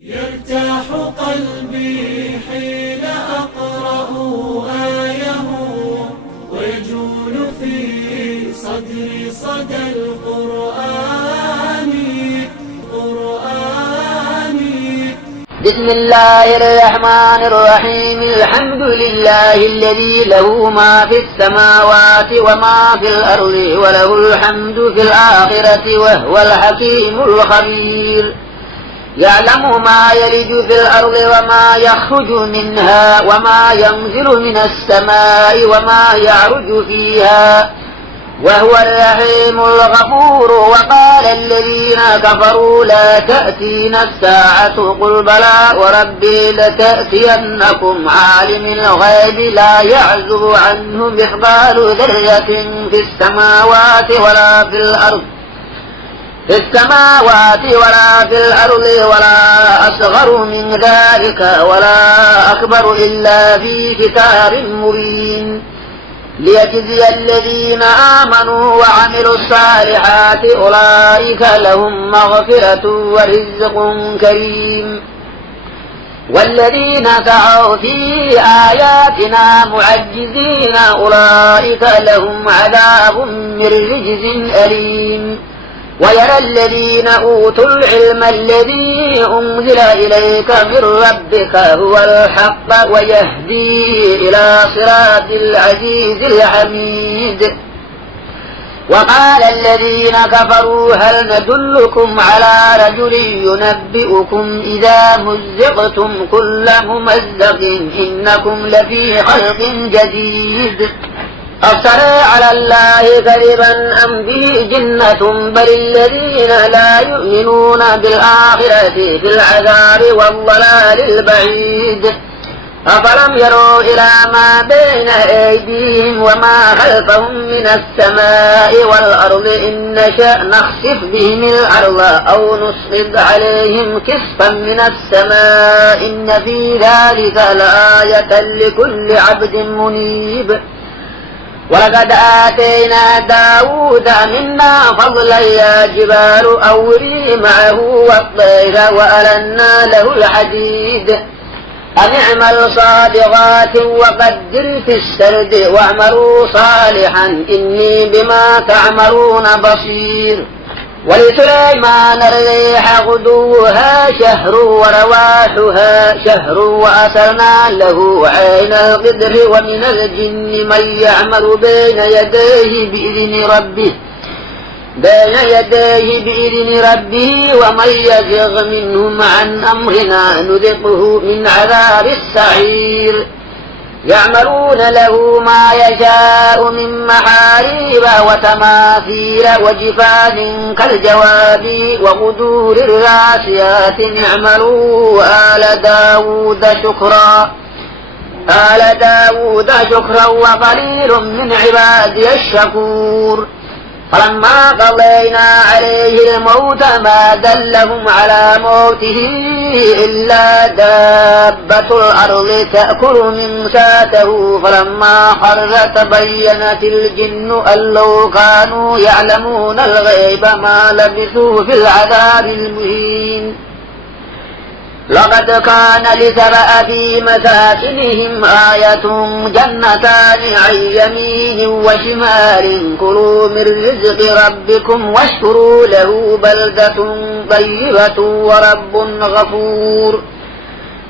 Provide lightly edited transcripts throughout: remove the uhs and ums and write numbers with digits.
يرتاح قلبي حين أقرأ آيه ويجول في صدري صدى القرآن. بسم الله الرحمن الرحيم. الحمد لله الذي له ما في السماوات وما في الأرض وله الحمد في الآخرة وهو الحكيم الخبير. يعلم ما يلج في الأرض وما يخرج منها وما ينزل من السماء وما يعرج فيها وهو الرحيم الغفور. وقال الذين كفروا لا تأتينا الساعة قل بلى وربي لتأتينكم عالم الغيب لا يعزب عنه مثقال ذرة في السماوات ولا في الأرض ولا أصغر من ذلك ولا أكبر إلا في كتاب مبين ليجزي الذين آمنوا وعملوا الصالحات أولئك لهم مغفرة ورزق كريم. والذين سعوا في آياتنا معجزين أولئك لهم عذاب من رجز أليم. ويرى الذين أوتوا العلم الذي أنزل إليك من ربك هو الحق ويهدي إلى صراط العزيز الحميد. وقال الذين كفروا هل ندلكم على رجل ينبئكم إذا مزقتم كل ممزق إنكم لفي خلق جديد. أفترى على الله كذبا أم به جنة بل الذين لا يؤمنون بالآخرة في العذاب والضلال البعيد. أفلم يروا إلى ما بين أيديهم وما خلفهم من السماء والأرض إن نشأ نخسف بهم الأرض أو نسقط عليهم كسفا من السماء إن في ذلك لآية لكل عبد منيب. ولقد آتينا داود منا فضلا يا جبال أوري معه والطير وألنا له الحديد أن اعمل صادقات وقدر في السرد واعملوا صالحا إني بما تعملون بصير. ولسليمان الريح غدوها شهر ورواحها شهر وأسرنا له عين القدر. ومن الجن من يعمل بين يديه بإذن ربه ومن يزغ منهم عن أمرنا نذقه من عذاب السعير. يعملون له ما يشاء من محاريب وتماثيل وجفان كالجواب وقدور الراسيات. اعملوا آل داود شكرا وقليل من عبادي الشكور. فلما قضينا عليه الموت ما دلهم على موته إلا دابة الأرض تأكل من ساته. فلما خر تبينت الجن أن لو كانوا يعلمون الغيب ما لبثوا في العذاب المهين. لقد كان لسبأ في مساكنهم آية جنتان عن يمين وشمال كلوا من رزق ربكم واشكروا له بلدة طيبة ورب غفور.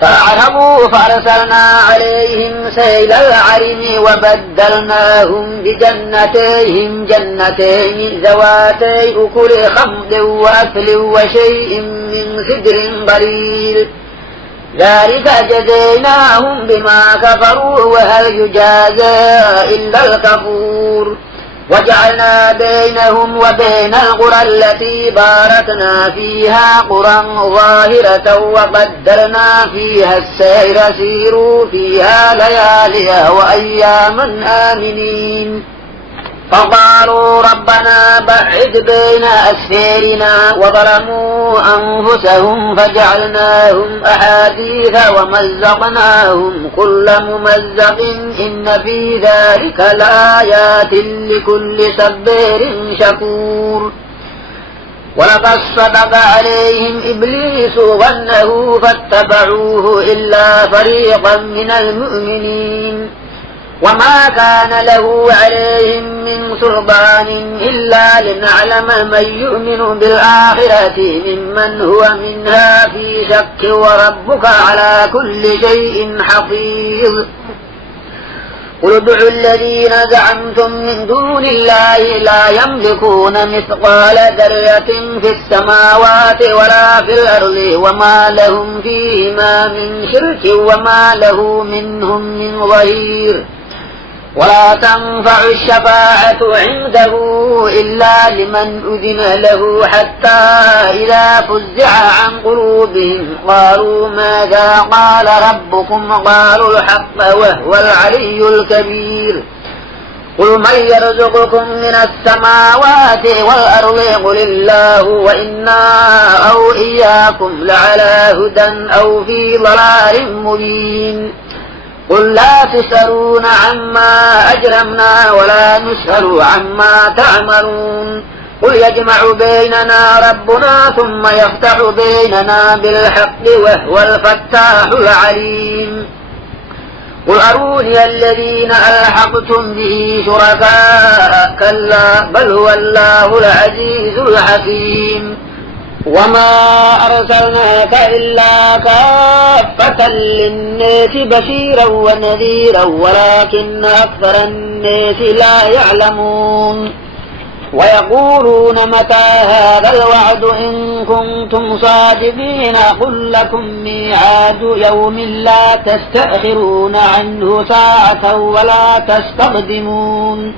فأعرضوا فأرسلنا عليهم سيل العرم وبدلناهم بجنتين ذواتي أكل خمط وأكل وشيء من سدر قليل. ذلك جزيناهم بما كفروا وهل يجازى إلا الكفور. وجعلنا بينهم وبين القرى التي باركنا فيها قرى ظاهرة وقدرنا فيها السير سيروا فيها ليالي وأياما آمنين. فقالوا ربنا بعد بين أسفارنا وظلموا أنفسهم فجعلناهم أحاديث ومزقناهم كل ممزق إن في ذلك لآيات لكل صبار شكور. ولقد صدق عليهم إبليس ظنه فاتبعوه إلا فريقا من المؤمنين وما كان له عليهم من سلطان إلا لنعلم من يؤمن بالآخرة ممن هو منها في شك وربك على كل شيء حفيظ قل ادعوا الذين زعمتم من دون الله لا يملكون مثقال ذرة في السماوات ولا في الأرض وما لهم فيهما من شرك وما له منهم من ظهير ولا تنفع الشفاعة عنده إلا لمن أذن له حتى إذا فزع عن قلوبهم قالوا ماذا قال ربكم قالوا الحق وهو العلي الكبير قل من يرزقكم من السماوات والأرض قل الله وإنا أو إياكم لعلى هدى أو في ضلال مبين قل لا تسألون عما أجرمنا ولا نسأل عما تعملون قل يجمع بيننا ربنا ثم يفتح بيننا بالحق وهو الفتاح العليم قل أروني الذين ألحقتم به شركاء كلا بل هو الله العزيز الحكيم وما أرسلناك إلا كافة للناس بشيرا ونذيرا ولكن أكثر الناس لا يعلمون ويقولون متى هذا الوعد إن كنتم صادقين قل لكم ميعاد يوم لا تستأخرون عنه ساعة ولا تستقدمون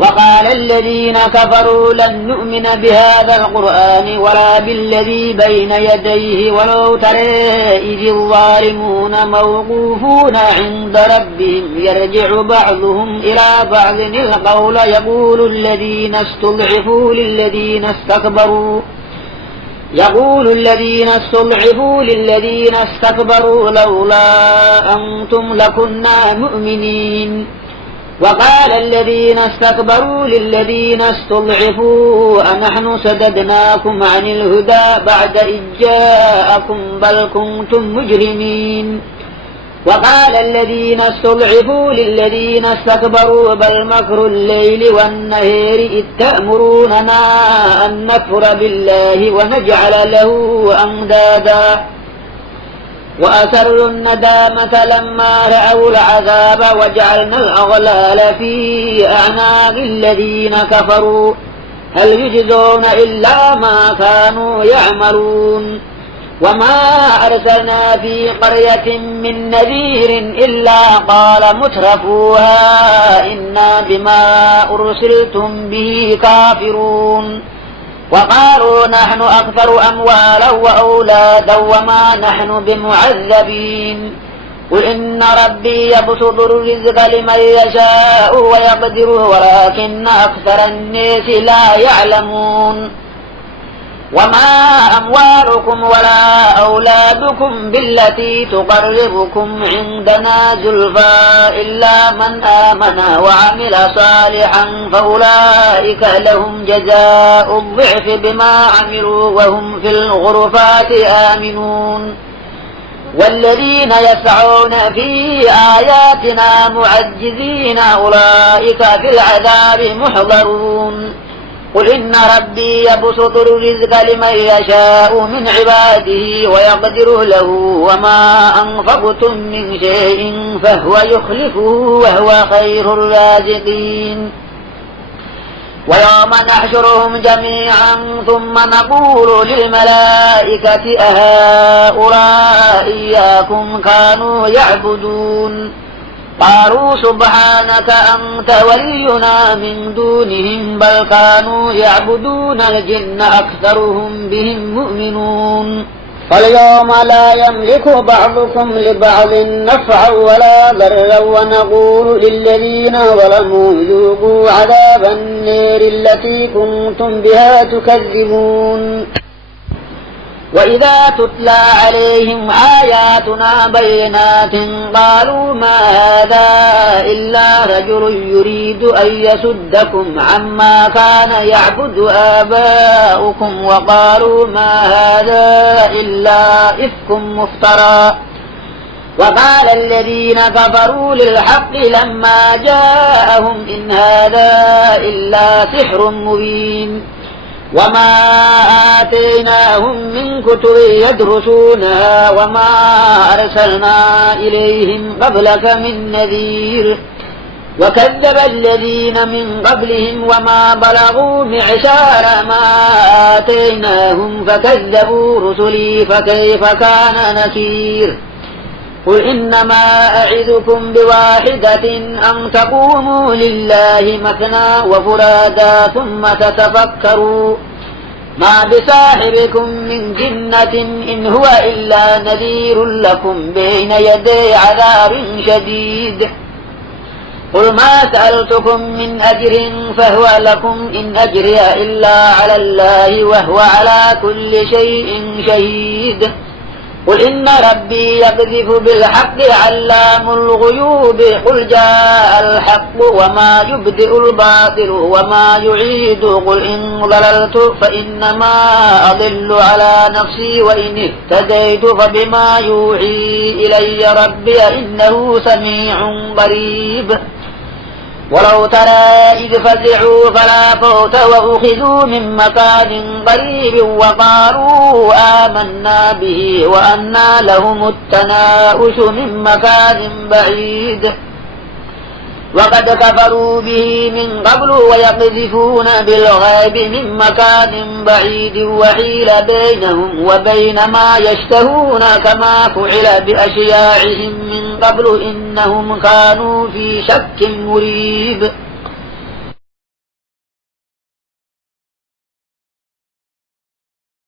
وقال الذين كفروا لن نؤمن بهذا القرآن ولا بالذي بين يديه ولو ترى إذ الظالمون موقوفون عند ربهم يرجع بعضهم إلى بعض القول يقول الذين استضعفوا للذين استكبروا لولا أنتم لكنا مؤمنين وقال الذين استكبروا للذين استضعفوا أنحن سددناكم عن الهدى بعد إذ جاءكم بل كنتم مجرمين وقال الذين استضعفوا للذين استكبروا بل مكر الليل والنهار إذ تأمروننا أن نكفر بالله ونجعل له أندادا وأسروا الندامة لما رأوا العذاب وجعلنا الأغلال في أعناق الذين كفروا هل يجزون إلا ما كانوا يعملون وما أرسلنا في قرية من نذير إلا قال مترفوها إنا بما أرسلتم به كافرون وقالوا نحن أكثر أموالا وأولادا وما نحن بمعذبين قل إن ربي يبسط الرزق لمن يشاء ويقدر ولكن أكثر الناس لا يعلمون وما أموالكم ولا أولادكم بالتي تقربكم عندنا زلفى إلا من آمن وعمل صالحا فأولئك لهم جزاء الضعف بما عملوا وهم في الغرفات آمنون والذين يسعون في آياتنا معجزين أولئك في العذاب محضرون قل إن ربي يبسط الرزق لمن يشاء من عباده ويقدر له وما أنفقتم من شيء فهو يخلفه وهو خير الرازقين ويوم نحشرهم جميعا ثم نقول للملائكة أهؤلاء إياكم كانوا يعبدون قالوا سبحانك أنت ولينا من دونهم بل كانوا يعبدون الجن أكثرهم بهم مؤمنون فاليوم لا يملك بعضكم لبعض نفعا ولا ضرا ونقول للذين ظلموا ذوقوا عذاب النار التي كنتم بها تكذبون وإذا تتلى عليهم آياتنا بينات قالوا ما هذا إلا رجل يريد أن يصدكم عما كان يعبد آباؤكم وقالوا ما هذا إلا إفك مفترى. وقال الذين كفروا للحق لما جاءهم إن هذا إلا سحر مبين. وما آتيناهم من كتب يدرسونها وما أرسلنا إليهم قبلك من نذير. وكذب الذين من قبلهم وما بلغوا معشار ما آتيناهم فكذبوا رسلي فكيف كان نكير. قل إنما أعظكم بواحدة أن تقوموا لله مثنى وفرادا ثم تتفكروا ما بصاحبكم من جنة إن هو إلا نذير لكم بين يدي عذاب شديد. قل ما سألتكم من أجر فهو لكم إن أجري إلا على الله وهو على كل شيء شهيد. قل إن ربي يقذف بالحق علام الغيوب. قل جاء الحق وما يبدئ الباطل وما يعيد. قل إن ضللت فإنما أضل على نفسي وإن اهتديت فبما يوحي إلي ربي إنه سميع قريب. ولو ترى إذ فزعوا فلا فوت وأخذوا من مكان قريب وقالوا آمنا به وأنى لهم التناؤش من مكان بعيد. وقد كفروا به من قبل ويقذفون بالغيب من مكان بعيد وحيل بينهم وبين ما يشتهون كما فعل بأشياعهم من قبل إنهم كانوا في شك مريب.